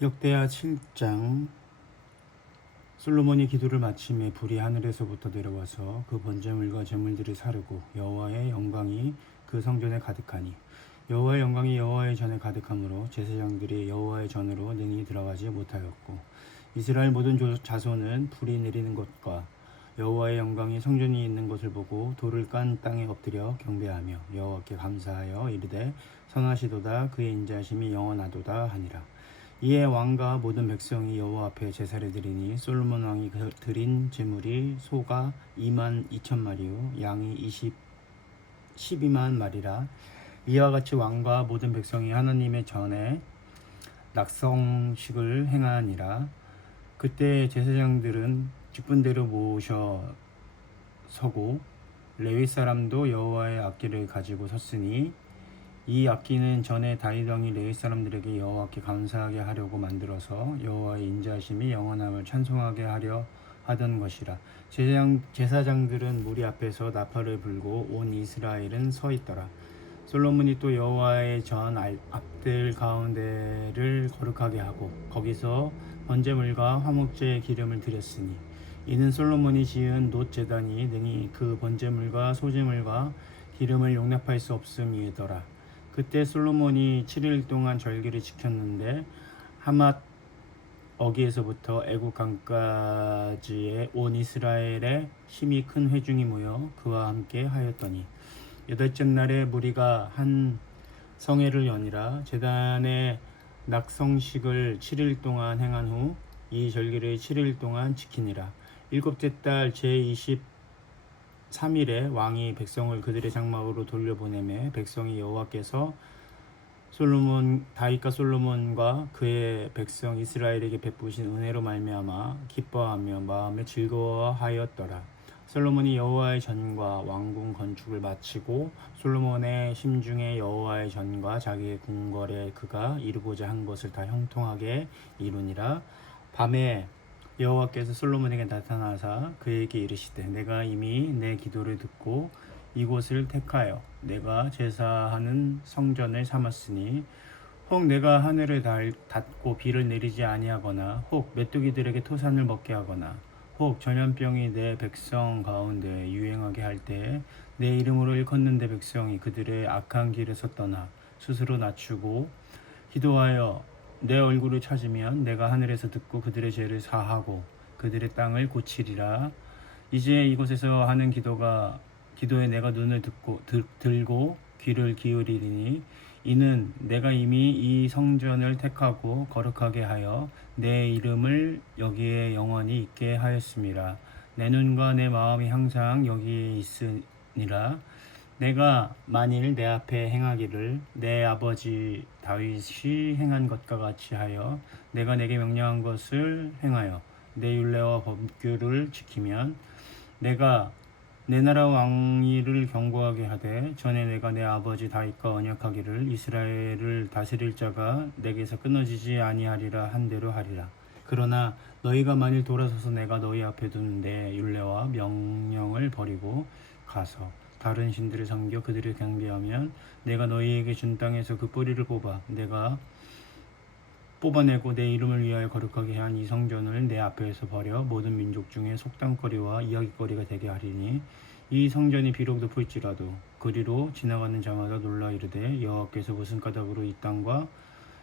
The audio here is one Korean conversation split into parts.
역대하 7장. 솔로몬이 기도를 마침에 불이 하늘에서부터 내려와서 그 번제물과 제물들을 사르고 여호와의 영광이 그 성전에 가득하니 여호와의 영광이 여호와의 전에 가득하므로 제사장들이 여호와의 전으로 능히 들어가지 못하였고 이스라엘 모든 자손은 불이 내리는 것과 여호와의 영광이 성전이 있는 것을 보고 돌을 깐 땅에 엎드려 경배하며 여호와께 감사하여 이르되 선하시도다, 그의 인자하심이 영원하도다 하니라. 이에 왕과 모든 백성이 여호와 앞에 제사를 드리니 솔로몬 왕이 드린 제물이 소가 22,000마리요 양이 12만 마리라. 이와 같이 왕과 모든 백성이 하나님의 전에 낙성식을 행하니라. 그때 제사장들은 직분대로 모셔 서고 레위 사람도 여호와의 악기를 가지고 섰으니 이 악기는 전에 다윗 왕이 레위 사람들에게 여호와께 감사하게 하려고 만들어서 여호와의 인자하심이 영원함을 찬송하게 하려 하던 것이라. 제사장들은 무리 앞에서 나팔을 불고 온 이스라엘은 서 있더라. 솔로몬이 또 여호와의 전 앞들 가운데를 거룩하게 하고 거기서 번제물과 화목제의 기름을 드렸으니 이는 솔로몬이 지은 놋 제단이 능히 그 번제물과 소제물과 기름을 용납할 수 없음이더라. 그때 솔로몬이 7일 동안 절기를 지켰는데 하맛 어기에서부터 애굽 강까지의 온 이스라엘에 힘이 큰 회중이 모여 그와 함께 하였더니 여덟째 날에 무리가 한 성회를 여니라. 제단의 낙성식을 7일 동안 행한 후 이 절기를 7일 동안 지키니라. 일곱째 달 제23일에 왕이 백성을 그들의 장막으로 돌려보내매 백성이 여호와께서 다윗과 솔로몬과 그의 백성 이스라엘에게 베푸신 은혜로 말미암아 기뻐하며 마음에 즐거워하였더라. 솔로몬이 여호와의 전과 왕궁 건축을 마치고 솔로몬의 심중에 여호와의 전과 자기의 궁궐에 그가 이루고자 한 것을 다 형통하게 이루니라. 밤에 여호와께서 솔로몬에게 나타나사 그에게 이르시되 내가 이미 내 기도를 듣고 이곳을 택하여 내가 제사하는 성전을 삼았으니 혹 내가 하늘을 닫고 비를 내리지 아니하거나 혹 메뚜기들에게 토산을 먹게 하거나 혹 전염병이 내 백성 가운데 유행하게 할 때에 내 이름으로 일컫는 백성이 그들의 악한 길에서 떠나 스스로 낮추고 기도하여 내 얼굴을 찾으면 내가 하늘에서 듣고 그들의 죄를 사하고 그들의 땅을 고치리라. 이제 이곳에서 하는 기도에 내가 눈을 들고 귀를 기울이리니 이는 내가 이미 이 성전을 택하고 거룩하게 하여 내 이름을 여기에 영원히 있게 하였음이라. 내 눈과 내 마음이 항상 여기에 있으니라. 내가 만일 내 앞에 행하기를 내 아버지 다윗이 행한 것과 같이 하여 내가 내게 명령한 것을 행하여 내 율례와 법규를 지키면 내가 내 나라 왕위를 견고하게 하되 전에 내가 내 아버지 다윗과 언약하기를 이스라엘을 다스릴 자가 내게서 끊어지지 아니하리라 한 대로 하리라. 그러나 너희가 만일 돌아서서 내가 너희 앞에 두는 내 율례와 명령을 버리고 가서 다른 신들을 섬겨 그들을 경배하면 내가 너희에게 준 땅에서 그 뿌리를 내가 뽑아내고 내 이름을 위하여 거룩하게 한 이 성전을 내 앞에서 버려 모든 민족 중에 속담거리와 이야기거리가 되게 하리니 이 성전이 비록 높을지라도 그리로 지나가는 자마다 놀라 이르되 여호와께서 무슨 까닭으로 이 땅과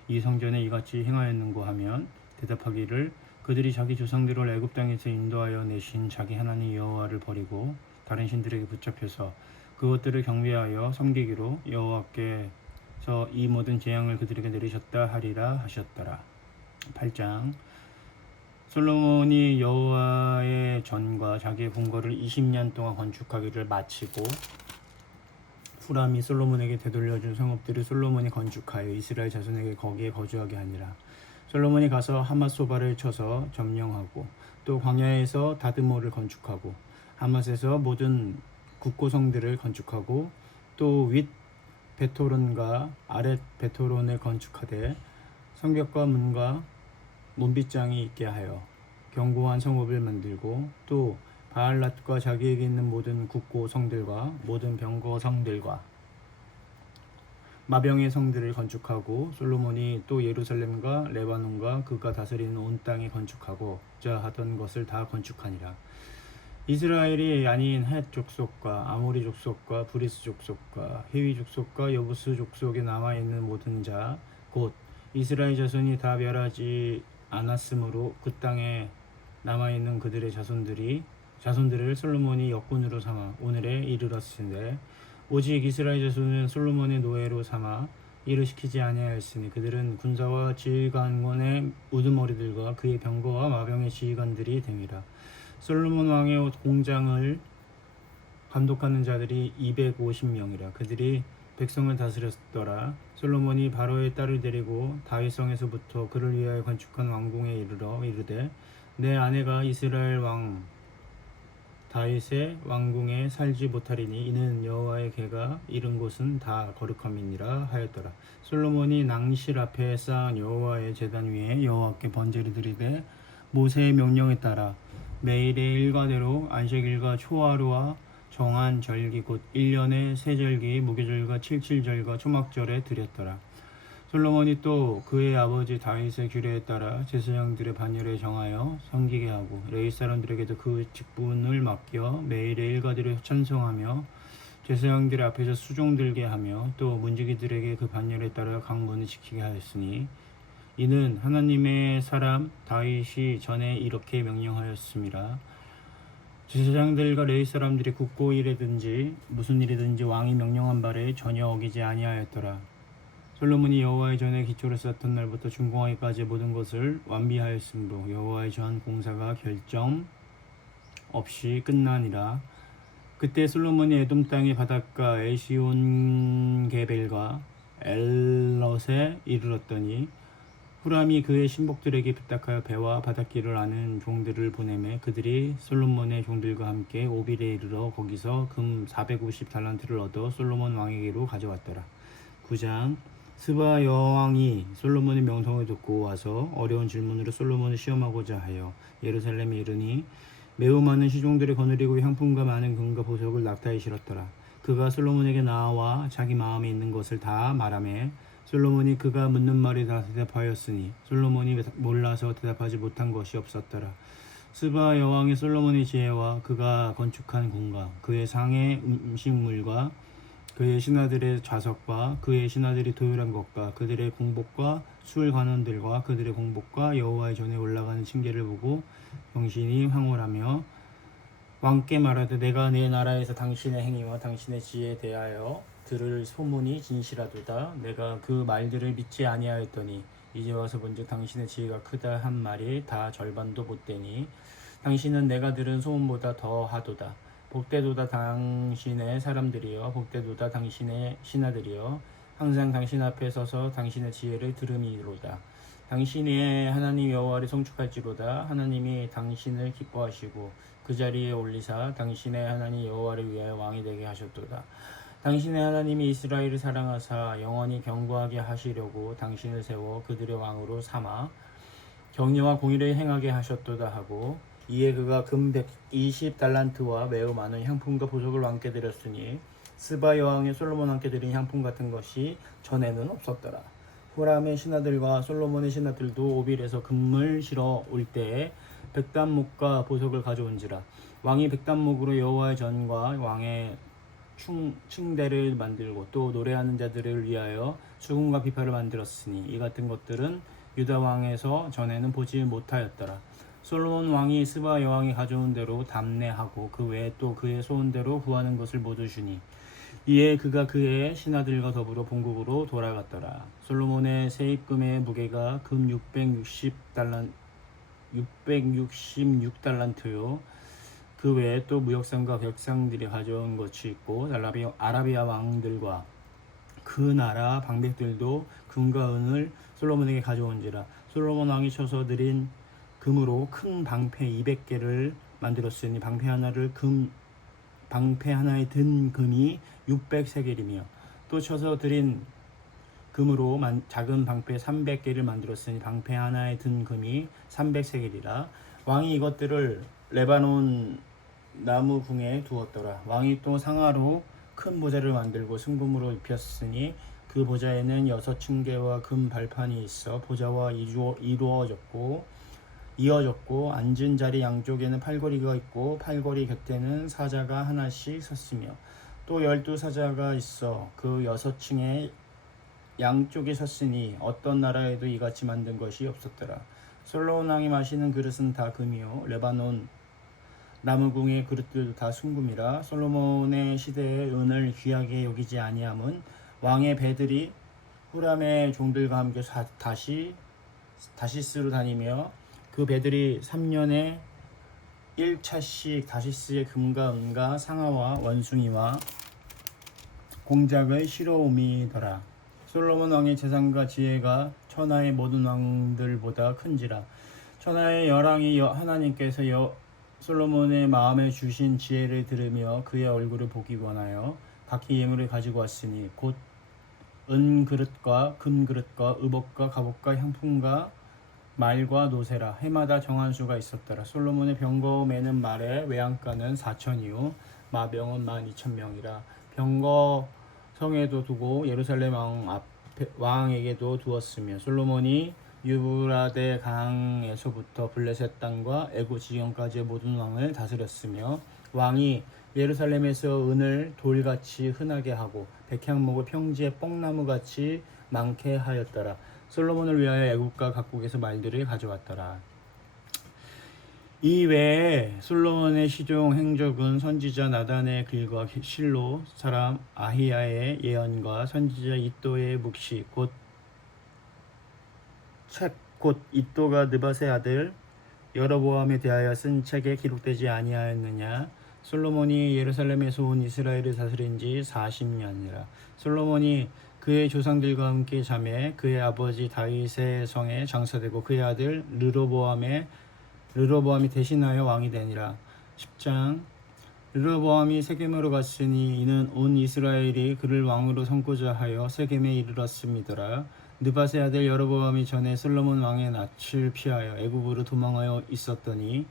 이 성전에 이같이 행하였는고 하면 대답하기를 그들이 자기 조상들을 애굽 땅에서 인도하여 내신 자기 하나님 여호와를 버리고 다른 신들에게 붙잡혀서 그것들을 경배하여 섬기기로 여호와께서 이 모든 재앙을 그들에게 내리셨다 하리라 하셨더라. 8장. 솔로몬이 여호와의 전과 자기의 궁궐을 20년 동안 건축하기를 마치고 후람이 솔로몬에게 되돌려준 성읍들을 솔로몬이 건축하여 이스라엘 자손에게 거기에 거주하게 하니라. 솔로몬이 가서 하맛소바를 쳐서 점령하고 또 광야에서 다드모를 건축하고 하맛에서 모든 국고성들을 건축하고 또 윗 베토론과 아랫 베토론을 건축하되 성벽과 문과 문빗장이 있게 하여 견고한 성읍을 만들고 또 바알랏과 자기에게 있는 모든 국고성들과 모든 병거성들과 마병의 성들을 건축하고 솔로몬이 또 예루살렘과 레바논과 그가 다스리는 온 땅에 건축하고자 하던 것을 다 건축하니라. 이스라엘이 아닌 헷 족속과 아모리 족속과 브리스 족속과 히위 족속과 여부스 족속에 남아 있는 모든 자 곧 이스라엘 자손이 다 멸하지 않았으므로 그 땅에 남아 있는 그들의 자손들을 솔로몬이 역군으로 삼아 오늘에 이르렀으되 오직 이스라엘 자손은 솔로몬의 노예로 삼아 일을 시키지 아니하였으니 그들은 군사와 지휘관원의 우두머리들과 그의 병거와 마병의 지휘관들이 됨이라. 솔로몬 왕의 공장을 감독하는 자들이 250명이라. 그들이 백성을 다스렸더라. 솔로몬이 바로의 딸을 데리고 다윗성에서부터 그를 위하여 건축한 왕궁에 이르러 이르되 내 아내가 이스라엘 왕 다윗의 왕궁에 살지 못하리니 이는 여호와의 궤가 이른 곳은 다 거룩함이니라 하였더라. 솔로몬이 낭실 앞에 쌓은 여호와의 제단 위에 여호와께 번제를 드리되 모세의 명령에 따라 매일의 일과대로 안식일과 초하루와 정한 절기 곧 1년의 세절기 무교절과 칠칠절과 초막절에 드렸더라. 솔로몬이 또 그의 아버지 다윗의 규례에 따라 제사장들의 반열에 정하여 섬기게 하고 레위 사람들에게도 그 직분을 맡겨 매일의 일과대로 찬송하며 제사장들의 앞에서 수종 들게 하며 또 문지기들에게 그 반열에 따라 강문을 지키게 하였으니 이는 하나님의 사람 다윗이 전에 이렇게 명령하였음이라. 제사장들과 레위 사람들이 국고 일이든지 무슨 일이든지 왕이 명령한 바를 전혀 어기지 아니하였더라. 솔로몬이 여호와의 전에 기초를 쌓던 날부터 준공하기까지 모든 것을 완비하였으므로 여호와의 전 공사가 결점 없이 끝나니라. 그때 솔로몬이 에돔 땅의 바닷가 에시온게벨과 엘럿에 이르렀더니 후람이 그의 신복들에게 부탁하여 배와 바닷길을 아는 종들을 보내매 그들이 솔로몬의 종들과 함께 오빌에 이르러 거기서 금 450달란트를 얻어 솔로몬 왕에게로 가져왔더라. 9장 스바 여왕이 솔로몬의 명성을 듣고 와서 어려운 질문으로 솔로몬을 시험하고자 하여 예루살렘에 이르니 매우 많은 시종들을 거느리고 향품과 많은 금과 보석을 낙타에 실었더라. 그가 솔로몬에게 나와 자기 마음에 있는 것을 다 말하매 솔로몬이 그가 묻는 말에 다 대답하였으니 솔로몬이 몰라서 대답하지 못한 것이 없었더라. 스바 여왕이 솔로몬의 지혜와 그가 건축한 궁과 그의 상의 음식물과 그의 신하들의 좌석과 그의 신하들이 도율한 것과 그들의 공복과 술 관원들과 그들의 공복과 여호와의 전에 올라가는 층계를 보고 병신이 황홀하며 왕께 말하되 내가 내 나라에서 당신의 행위와 당신의 지혜에 대하여 들을 소문이 진실하도다. 내가 그 말들을 믿지 아니하였더니 이제 와서 본즉 당신의 지혜가 크다 한 말이 다 절반도 못되니 당신은 내가 들은 소문보다 더 하도다. 복되도다 당신의 사람들이여 복되도다 당신의 신하들이여 항상 당신 앞에 서서 당신의 지혜를 들음이로다. 당신의 하나님 여호와를 송축할지로다. 하나님이 당신을 기뻐하시고 그 자리에 올리사 당신의 하나님 여호와를 위하여 왕이 되게 하셨도다. 당신의 하나님이 이스라엘을 사랑하사 영원히 경고하게 하시려고 당신을 세워 그들의 왕으로 삼아 경리와 공의를 행하게 하셨도다 하고 이에 그가 금 120달란트와 매우 많은 향품과 보석을 왕께 드렸으니 스바 여왕의 솔로몬 왕께 드린 향품 같은 것이 전에는 없었더라. 후람의 신하들과 솔로몬의 신하들도 오빌에서 금을 실어 올 때에 백단목과 보석을 가져온지라. 왕이 백단목으로 여호와의 전과 왕의 층대를 만들고 또 노래하는 자들을 위하여 수금과 비파를 만들었으니 이 같은 것들은 유다 왕에서 전에는 보지 못하였더라. 솔로몬 왕이 스바 여왕이 가져온 대로 담내하고 그 외에 또 그의 소원대로 구하는 것을 모두 주니 이에 그가 그의 신하들과 더불어 본국으로 돌아갔더라. 솔로몬의 세입금의 무게가 금 666달란트요. 그 외에 또 무역상과 객상들이 가져온 것이 있고 아라비아 왕들과 그 나라 방백들도 금과 은을 솔로몬에게 가져온지라. 솔로몬 왕이 쳐서 드린 금으로 큰 방패 200개를 만들었으니 방패 하나에 든 금이 600세겔이며 또 쳐서 드린 금으로 작은 방패 300개를 만들었으니 방패 하나에 든 금이 300세겔이라. 왕이 이것들을 레바논 나무 궁에 두었더라. 왕이 또 상아로 큰 모자를 만들고 순금으로 입혔으니 그 보좌에는 6층계와 금 발판이 있어 보좌와 이어졌고 앉은 자리 양쪽에는 팔걸이가 있고 팔걸이 곁에는 사자가 하나씩 섰으며 또 12사자가 있어 그 6층에 양쪽에 섰으니 어떤 나라에도 이같이 만든 것이 없었더라. 솔로몬 왕이 마시는 그릇은 다 금이요 레바논 나무궁의 그릇들도 다 순금이라. 솔로몬의 시대에 은을 귀하게 여기지 아니함은 왕의 배들이 후람의 종들과 함께 다시스로 다니며 그 배들이 3년에 1차씩 다시스의 금과 은과 상아와 원숭이와 공작을 실어옴이더라. 솔로몬 왕의 재산과 지혜가 천하의 모든 왕들보다 큰지라. 천하의 열왕이 하나님께서 솔로몬의 마음에 주신 지혜를 들으며 그의 얼굴을 보기 원하여 각기 예물을 가지고 왔으니 곧 은그릇과 금그릇과 의복과 갑옷과 향품과 말과 노새라. 해마다 정한 수가 있었더라. 솔로몬의 병거 매는 말의 외양간은 4천이요 마병은 12,000명이라. 병거 성에도 두고 예루살렘 왕에게도 두었으며 솔로몬이 유브라데 강에서부터 블레셋 땅과 애굽 지경까지의 모든 왕을 다스렸으며 왕이 예루살렘에서 은을 돌같이 흔하게 하고 백향목을 평지에 뽕나무같이 많게 하였더라. 솔로몬을 위하여 애굽과 각국에서 말들을 가져왔더라. 이 외에 솔로몬의 시종 행적은 선지자 나단의 글과 실로 사람 아히야의 예언과 선지자 이도의 묵시 곧 이도가 느밧의 아들 여로보암에 대하여 쓴 책에 기록되지 아니하였느냐. 솔로몬이 예루살렘에서 온 이스라엘을 다스린 지 40년이라. 솔로몬이 그의 조상들과 함께 잠에 그의 아버지 다윗의 성에 장사되고 그의 아들 르로보암이 대신하여 왕이 되니라. 10장. 르로보암이 세겜으로 갔으니 이는 온 이스라엘이 그를 왕으로 삼고자 하여 세겜에 이르렀음이더라. 느밧의 아들 여로보암이 전에 솔로몬 왕의 낯을 피하여 애굽으로 도망하여 있었더니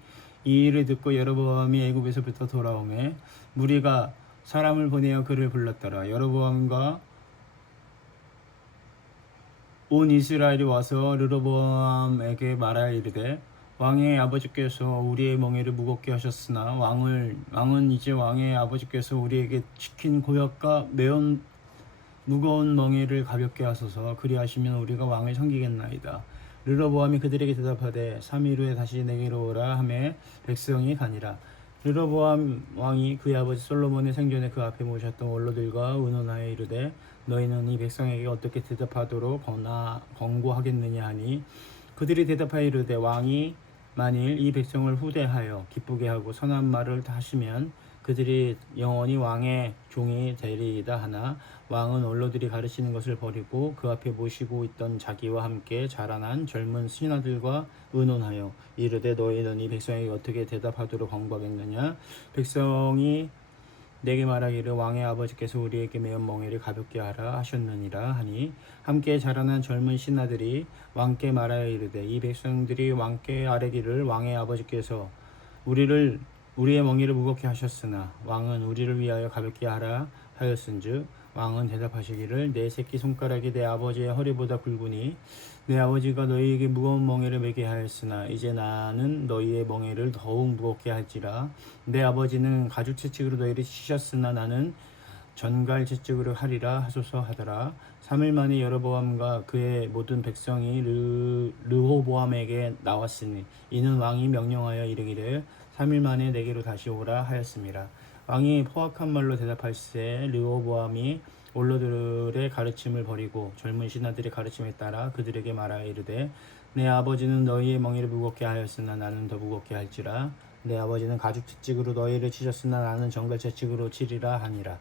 이 일을 듣고 여로보암이 애굽에서부터 돌아오매 무리가 사람을 보내어 그를 불렀더라. 여로보암과 온 이스라엘이 와서 르로보암에게 말하여 이르되 왕의 아버지께서 우리의 멍에를 무겁게 하셨으나 왕은 이제 왕의 아버지께서 우리에게 시킨 고역과 매운 무거운 멍에를 가볍게 하소서. 그리하시면 우리가 왕을 섬기겠나이다. 르로보암이 그들에게 대답하되 3일 후에 다시 내게로 오라 하매 백성이 가니라. 르로보암 왕이 그의 아버지 솔로몬의 생전에 그 앞에 모셨던 원로들과 의논하여 이르되 너희는 이 백성에게 어떻게 대답하도록 권고하겠느냐 하니 그들이 대답하여 이르되 왕이 만일 이 백성을 후대하여 기쁘게 하고 선한 말을 하시면 그들이 영원히 왕의 종이 되리이다 하나 왕은 원로들이 가르치는 것을 버리고 그 앞에 모시고 있던 자기와 함께 자라난 젊은 신하들과 의논하여 이르되 너희는 이 백성에게 어떻게 대답하도록 권고하겠느냐. 백성이 내게 말하기를 왕의 아버지께서 우리에게 매운 멍에를 가볍게 하라 하셨느니라 하니 함께 자라난 젊은 신하들이 왕께 말하여 이르되 이 백성들이 왕께 아뢰기를 왕의 아버지께서 우리의 멍에를 무겁게 하셨으나 왕은 우리를 위하여 가볍게 하라 하였은즉 왕은 대답하시기를 내 새끼 손가락이 내 아버지의 허리보다 굵으니 내 아버지가 너희에게 무거운 멍에를 매게 하였으나 이제 나는 너희의 멍에를 더욱 무겁게 할지라. 내 아버지는 가죽 채찍으로 너희를 치셨으나 나는 전갈 채찍으로 하리라 하소서 하더라. 3일 만에 여로보암과 그의 모든 백성이 르호보암에게 나왔으니 이는 왕이 명령하여 이르기를 3일 만에 내게로 다시 오라 하였습니다. 왕이 포악한 말로 대답할세 르호보암이 원로들의 가르침을 버리고 젊은 신하들의 가르침에 따라 그들에게 말하여 이르되 내 아버지는 너희의 멍에를 무겁게 하였으나 나는 더 무겁게 할지라. 내 아버지는 가죽 채찍으로 너희를 치셨으나 나는 정갈 채찍으로 치리라 하니라.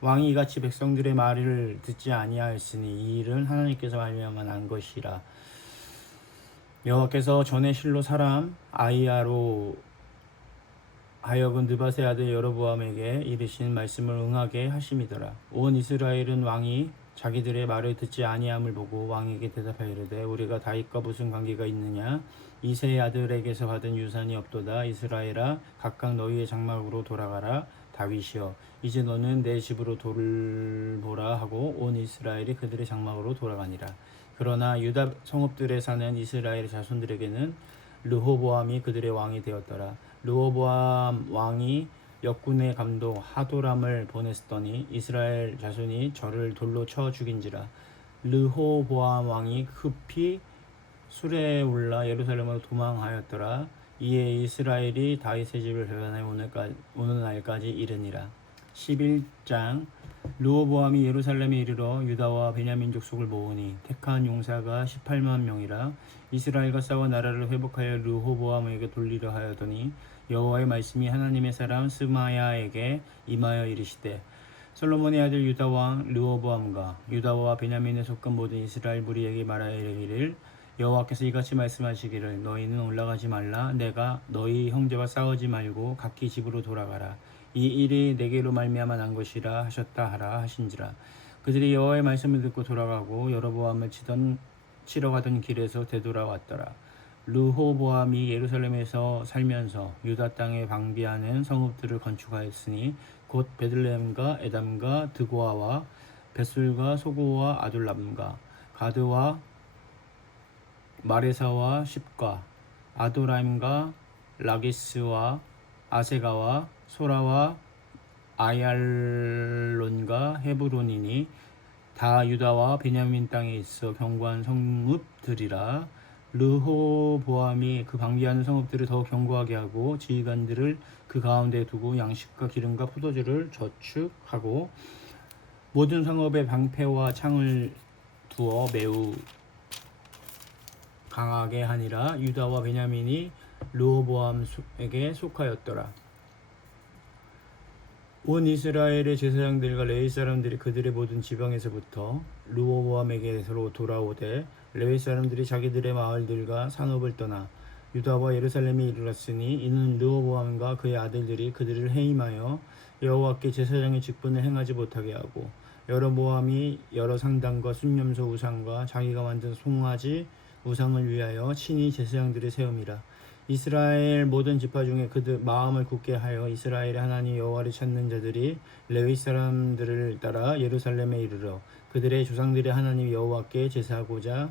왕이 이같이 백성들의 말을 듣지 아니하였으니 이 일은 하나님께서 말미암아 난 것이라. 여호와께서 전에 실로 사람 아히야로 하여금 느밧의 아들 여로보암에게 이르신 말씀을 응하게 하심이더라. 온 이스라엘은 왕이 자기들의 말을 듣지 아니함을 보고 왕에게 대답하여 이르되 우리가 다윗과 무슨 관계가 있느냐. 이새의 아들에게서 받은 유산이 없도다. 이스라엘아 각각 너희의 장막으로 돌아가라. 다윗이여 이제 너는 내 집으로 돌보라 하고 온 이스라엘이 그들의 장막으로 돌아가니라. 그러나 유다 성읍들에 사는 이스라엘 자손들에게는 르호보암이 그들의 왕이 되었더라. 르호보암 왕이 역군의 감독 하도람을 보냈더니 이스라엘 자손이 저를 돌로 쳐 죽인지라. 르호보암 왕이 급히 술에 올라 예루살렘으로 도망하였더라. 이에 이스라엘이 다윗의 집을 배반해 오늘날까지 이르니라. 11장 르호보암이 예루살렘에 이르러 유다와 베냐민 족속을 모으니 택한 용사가 18만 명이라. 이스라엘과 싸워 나라를 회복하여 르호보암에게 돌리려 하였더니 여호와의 말씀이 하나님의 사람 스마야에게 임하여 이르시되 솔로몬의 아들 유다 왕 르호보암과 유다와 베냐민에 속한 모든 이스라엘 무리에게 말하여 이르기를 여호와께서 이같이 말씀하시기를 너희는 올라가지 말라. 내가 너희 형제와 싸우지 말고 각기 집으로 돌아가라. 이 일이 내게로 말미암아 난 것이라 하셨다 하라 하신지라. 그들이 여호와의 말씀을 듣고 돌아가고 여로보암을 치러 가던 길에서 되돌아왔더라. 르호보암이 예루살렘에서 살면서 유다 땅에 방비하는 성읍들을 건축하였으니 곧 베들레헴과 에담과 드고아와 벳술과 소고와 아둘람과 가드와 마레사와 십과 아도라임과 라기스와 아세가와 소라와 아얄론과 헤브론이니 다 유다와 베냐민 땅에 있어 견고한 성읍들이라. 르호보암이 그 방비하는 성읍들을 더욱 견고하게 하고 지휘관들을 그 가운데 두고 양식과 기름과 포도주를 저축하고 모든 성읍에 방패와 창을 두어 매우 강하게 하니라. 유다와 베냐민이 르호보암에게 속하였더라. 온 이스라엘의 제사장들과 레위 사람들이 그들의 모든 지방에서부터 르호보암에게로 돌아오되 레위 사람들이 자기들의 마을들과 산업을 떠나 유다와 예루살렘에 이르렀으니 이는 르호보암과 그의 아들들이 그들을 해임하여 여호와께 제사장의 직분을 행하지 못하게 하고 여로보암이 여러 상당과 순념소 우상과 자기가 만든 송아지 우상을 위하여 친히 제사장들을 세움이라. 이스라엘 모든 지파 중에 그들 마음을 굳게 하여 이스라엘의 하나님 여호와를 찾는 자들이 레위 사람들을 따라 예루살렘에 이르러 그들의 조상들의 하나님 여호와께 제사하고자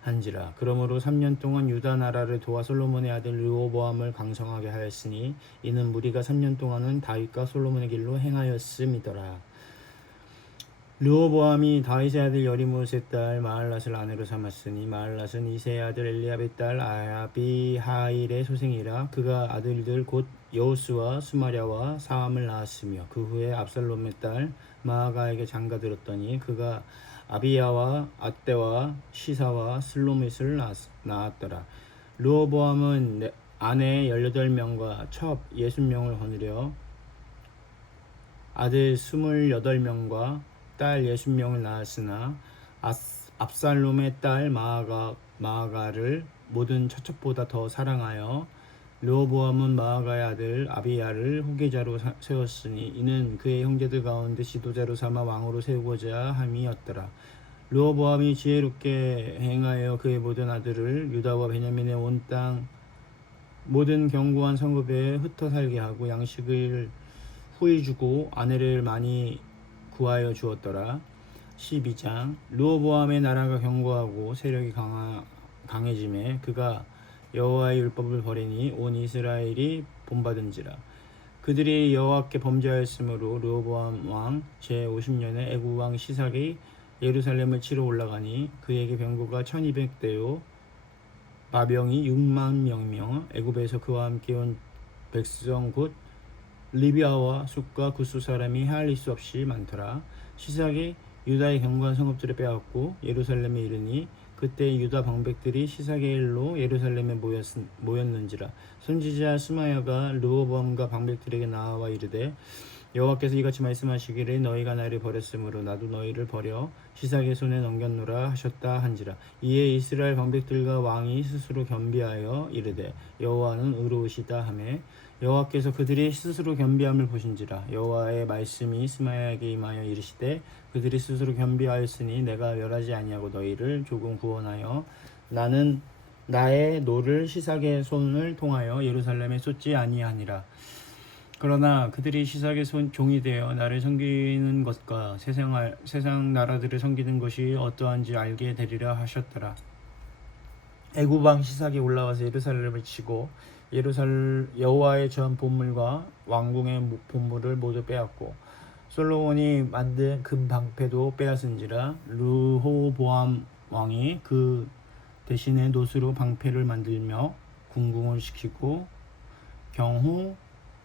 한지라. 그러므로 3년 동안 유다 나라를 도와 솔로몬의 아들 르호보암을 강성하게 하였으니 이는 무리가 3년 동안은 다윗과 솔로몬의 길로 행하였음이더라. 르호보암이 다윗의 아들 여리못의 딸 마할랏을 아내로 삼았으니 마할랏은 이새의 아들 엘리압의 딸 아비하일의 소생이라. 그가 아들들 곧 여호수와 스마랴와 사함을 낳았으며 그 후에 압살롬의 딸 마아가에게 장가들었더니 그가 아비야와 아떼와 시사와 슬로밋을 낳았더라. 르호보암은 아내 18명과 첩 60명을 거느려 아들 28명과 딸 60명을 낳았으나 압살롬의 딸 마아가를 모든 처첩보다 더 사랑하여 르호보암은 마아가의 아들 아비야를 후계자로 세웠으니 이는 그의 형제들 가운데 지도자로 삼아 왕으로 세우고자 함이었더라. 르호보암이 지혜롭게 행하여 그의 모든 아들을 유다와 베냐민의 온 땅 모든 견고한 성읍에 흩어 살게 하고 양식을 후히 주고 아내를 많이 구하여 주었더라. 12장 르호보암의 나라가 견고하고 세력이 강해짐에 그가 여호와의 율법을 버리니 온 이스라엘이 본받은지라. 그들이 여호와께 범죄하였으므로 르호보암 왕 제50년에 애굽 왕 시삭이 예루살렘을 치러 올라가니 그에게 병거가 1200대요 마병이 6만 명이며 애굽에서 그와 함께 온 백성 곧 리비아와 숫과 구스 사람이 헤아릴 수 없이 많더라. 시삭이 유다의 견고한 성읍들을 빼앗고 예루살렘에 이르니 그때 유다 방백들이 시삭의 일로 예루살렘에 모였는지라. 선지자 스마야가 르호보암과 방백들에게 나와 이르되 여호와께서 이같이 말씀하시기를 너희가 나를 버렸으므로 나도 너희를 버려 시삭의 손에 넘겼노라 하셨다 한지라. 이에 이스라엘 방백들과 왕이 스스로 겸비하여 이르되 여호와는 의로우시다 하매 여호와께서 그들이 스스로 겸비함을 보신지라. 여호와의 말씀이 스마야에게 임하여 이르시되 그들이 스스로 겸비하였으니 내가 멸하지 아니하고 너희를 조금 구원하여 나는 나의 노를 시삭의 손을 통하여 예루살렘에 쏟지 아니하니라. 그러나 그들이 시삭의 종이 되어 나를 섬기는 것과 세상 나라들을 섬기는 것이 어떠한지 알게 되리라 하셨더라. 애굽 왕 시삭이 올라와서 예루살렘을 치고 여호와의 전 보물과 왕궁의 보물을 모두 빼앗고 솔로몬이 만든 금 방패도 빼앗은지라. 르호보암 왕이 그 대신에 노스로 방패를 만들며 궁궁을 시키고 경호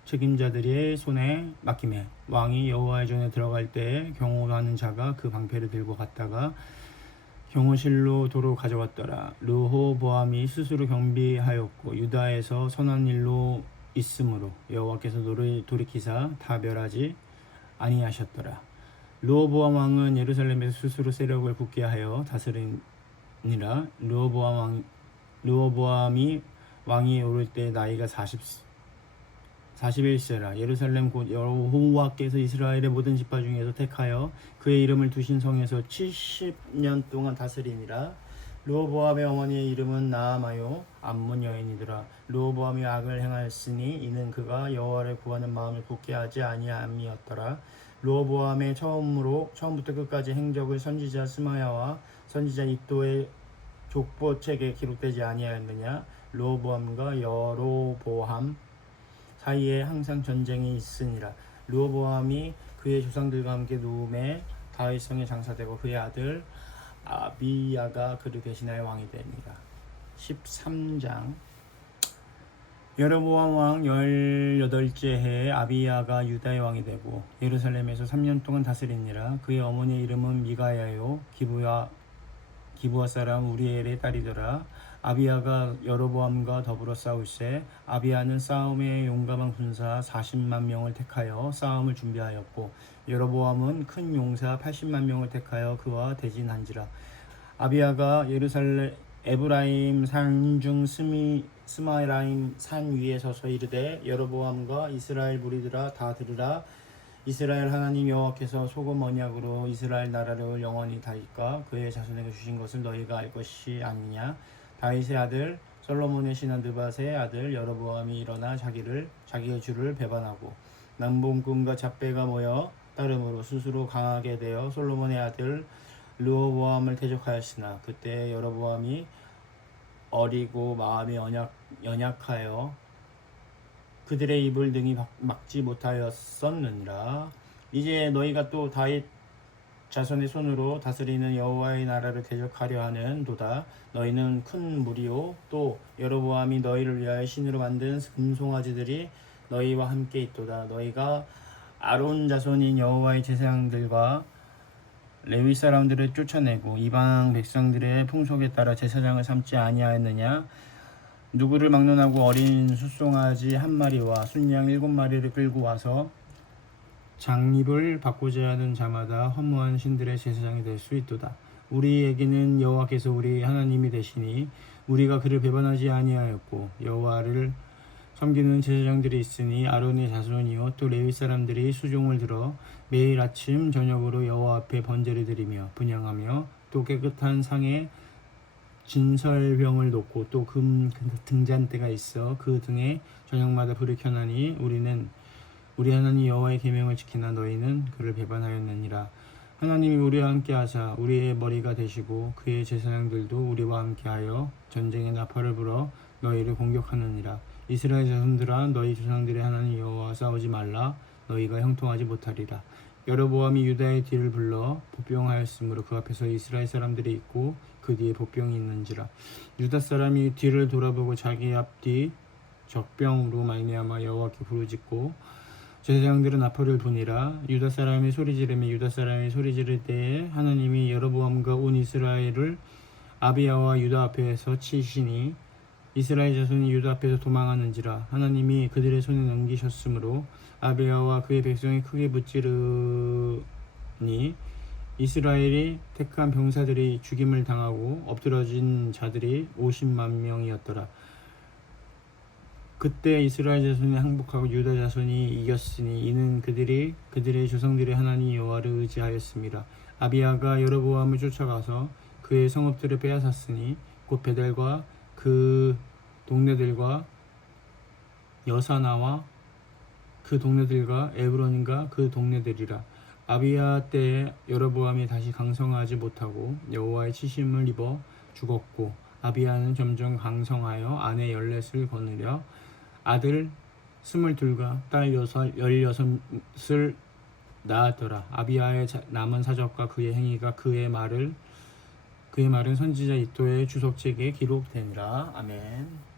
책임자들의 손에 맡기매 왕이 여호와의 전에 들어갈 때에 경호하는 자가 그 방패를 들고 갔다가 경호실로 도로 가져왔더라. 르호보암이 스스로 경비하였고 유다에서 선한 일로 있으므로 여호와께서 너를 돌이키사 다 멸하지 아니하셨더라. 르호보암 왕은 예루살렘에서 스스로 세력을 굳게 하여 다스리니라. 르호보암이 왕이 오를 때 나이가 41세라. 예루살렘 곧 여호와께서 이스라엘의 모든 지파 중에서 택하여 그의 이름을 두신 성에서 70년 동안 다스리니라. 르호보암의 어머니의 이름은 나아마요 암몬 여인이더라. 르호보암이 악을 행하였으니 이는 그가 여호와를 구하는 마음을 굳게 하지 아니함이었더라. 르호보암의 처음부터 끝까지 행적을 선지자 스마야와 선지자 iddo의 족보책에 기록되지 아니하였느냐. 르호보암과 여로보암 사이에 항상 전쟁이 있으니라. 르호보암이 그의 조상들과 함께 누움에 다윗성에 장사되고 그의 아들 아비야가 그를 대신하여 왕이 됩니다. 13장. 여로보암 왕 18째 해에 아비야가 유다의 왕이 되고 예루살렘에서 3년 동안 다스리니라. 그의 어머니의 이름은 미가야요 기브아 사람 우리엘의 딸이더라. 아비야가 여로보암과 더불어 싸울세 아비야는 싸움에 용감한 군사 40만 명을 택하여 싸움을 준비하였고 여로보암은 큰 용사 80만 명을 택하여 그와 대진한지라. 아비야가 에브라임 산중 스마라임 산 위에 서서 이르되 여로보암과 이스라엘 무리들아 다 들으라. 이스라엘 하나님 여호와께서 소금 언약으로 이스라엘 나라를 영원히 다윗과 그의 자손에게 주신 것을 너희가 알 것이 아니냐. 다윗의 아들 솔로몬의 신하 느밧의 아들 여로보암이 일어나 자기의 주를 배반하고 남봉꾼과 잡배가 모여 따름으로 스스로 강하게 되어 솔로몬의 아들 르호보암을 대적하였으나 그때 여로보암이 어리고 마음이 연약하여 그들의 입을 능히 막지 못하였었느니라. 이제 너희가 또 다윗 자손의 손으로 다스리는 여호와의 나라를 대적하려 하는도다. 너희는 큰 무리요 또 여로보암이 너희를 위하여 신으로 만든 금송아지들이 너희와 함께 있도다. 너희가 아론 자손인 여호와의 제사장들과 레위 사람들을 쫓아내고 이방 백성들의 풍속에 따라 제사장을 삼지 아니하였느냐. 누구를 막론하고 어린 숫송아지 한 마리와 순양 7마리를 끌고 와서 장립을 받고자 하는 자마다 허무한 신들의 제사장이 될 수 있도다. 우리에게는 여호와께서 우리 하나님이 되시니 우리가 그를 배반하지 아니하였고 여호와를 섬기는 제사장들이 있으니 아론의 자손이요 또 레위 사람들이 수종을 들어 매일 아침 저녁으로 여호와 앞에 번제를 드리며 분향하며 또 깨끗한 상에 진설병을 놓고 또 금 등잔대가 있어 그 등에 저녁마다 불을 켜나니 우리 하나님 여호와의 계명을 지키나 너희는 그를 배반하였느니라. 하나님이 우리와 함께하사 우리의 머리가 되시고 그의 제사장들도 우리와 함께하여 전쟁에 나팔을 불어 너희를 공격하느니라. 이스라엘 자손들아 너희 조상들의 하나님 여호와와 싸우지 말라. 너희가 형통하지 못하리라. 여로보암이 유다의 뒤를 불러 복병하였으므로 그 앞에서 이스라엘 사람들이 있고 그 뒤에 복병이 있는지라. 유다 사람이 뒤를 돌아보고 자기 앞뒤 적병으로 말미암아 여호와께 부르짖고 제사장들은 나팔을 부니라. 유다 사람이 소리 지를 때에 하나님이 여로보암과 온 이스라엘을 아비야와 유다 앞에서 치시니 이스라엘 자손이 유다 앞에서 도망하는지라. 하나님이 그들의 손에 넘기셨으므로 아비야와 그의 백성이 크게 무찌르니 이스라엘이 택한 병사들이 죽임을 당하고 엎드러진 자들이 50만 명이었더라. 그때 이스라엘 자손이 항복하고 유다 자손이 이겼으니 이는 그들의 조상들의 하나님 여호와를 의지하였습니다. 아비야가 여로보암을 쫓아가서 그의 성읍들을 빼앗았으니 곧 베델과 그 동네들과 여사나와 그 동네들과 에브론과 그 동네들이라. 아비야 때에 여로보암이 다시 강성하지 못하고 여호와의 치심을 입어 죽었고 아비야는 점점 강성하여 아내 14을 거느려 아들 22과 딸 16을 낳았더라. 아비야의 남은 사적과 그의 행위가 그의 말은 선지자 이도의 주석책에 기록되니라. 아멘.